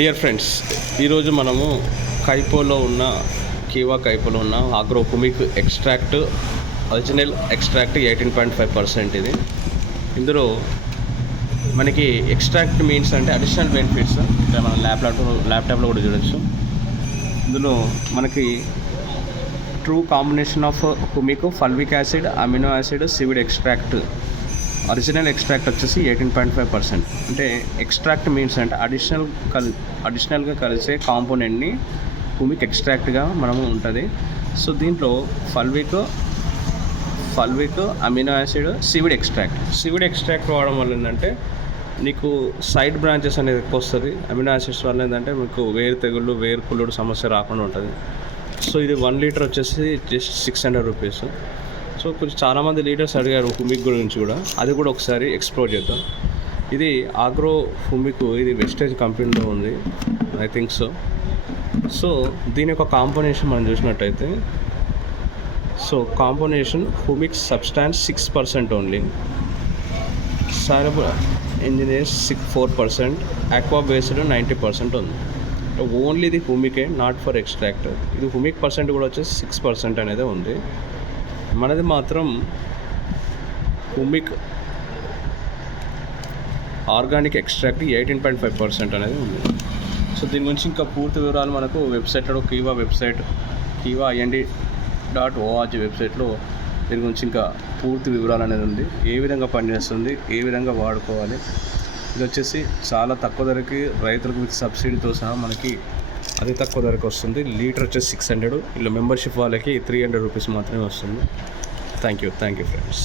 Dear friends, ఈరోజు మనము కైపోలో ఉన్న agro humic extract original extract 18.5% ఇది. ఇందులో మనకి ఎక్స్ట్రాక్ట్ మీన్స్ అంటే అడిషనల్ బెనిఫిట్స్ ఇక్కడ మనం ల్యాప్టాప్లో కూడా చూడొచ్చు. ఇందులో మనకి true combination of humic, fulvic acid, amino acid, seaweed extract. Original extract వచ్చేసి 18.5%. అంటే ఎక్స్ట్రాక్ట్ మీన్స్ అంటే అడిషనల్గా కలిసే కాంపోనెంట్ని హుమిక్ ఎక్స్ట్రాక్ట్గా మనము ఉంటుంది. సో దీంట్లో fulvic, amino acid, seaweed extract వాడడం వల్ల ఏంటంటే నీకు సైడ్ బ్రాంచెస్ అనేది ఎక్కువ వస్తుంది. అమినో యాసిడ్స్ వల్ల ఏంటంటే మీకు వేరు తెగుళ్ళు, వేరు కుళ్ళుడు సమస్య రాకుండా ఉంటుంది. సో ఇది 1 లీటర్ వచ్చేసి జస్ట్ 600 రూపీస్. సో కొంచెం చాలామంది లీడర్స్ అడిగారు హుమిక్ గురించి కూడా, అది కూడా ఒకసారి ఎక్స్ప్లోర్ చేద్దాం. ఇది ఆగ్రో హుమిక్, ఇది వెస్టేజ్ కంపెనీలో ఉంది, ఐ థింక్ సో. సో దీని యొక్క కాంపోనేషన్ మనం చూసినట్టయితే, so composition humic substance 6% only, soluble engineers 4%, aqua based 90% ఉంది. ఓన్లీ ఇది హుమికే, నాట్ ఫర్ ఎక్స్ట్రాక్ట్. ఇది హుమిక్ పర్సెంట్ కూడా వచ్చేసి 6% అనేది ఉంది. మనది మాత్రం హుమిక్ ఆర్గానిక్ ఎక్స్ట్రాక్ట్ 18.5% అనేది ఉంది. సో దీని గురించి ఇంకా పూర్తి వివరాలు మనకు వెబ్సైట్లో kiva.ind.org వెబ్సైట్లో దీని గురించి ఇంకా పూర్తి వివరాలు అనేది ఉంది. ఏ విధంగా పనిచేస్తుంది, ఏ విధంగా వాడుకోవాలి. ఇది వచ్చేసి చాలా తక్కువ ధరకి రైతులకు విత్ సబ్సిడీతో సహా మనకి అతి తక్కువ ధరకు వస్తుంది. లీటర్ వచ్చేసి 600. ఇలా మెంబర్షిప్ వాళ్ళకి 300 రూపీస్ మాత్రమే వస్తుంది. Thank you friends.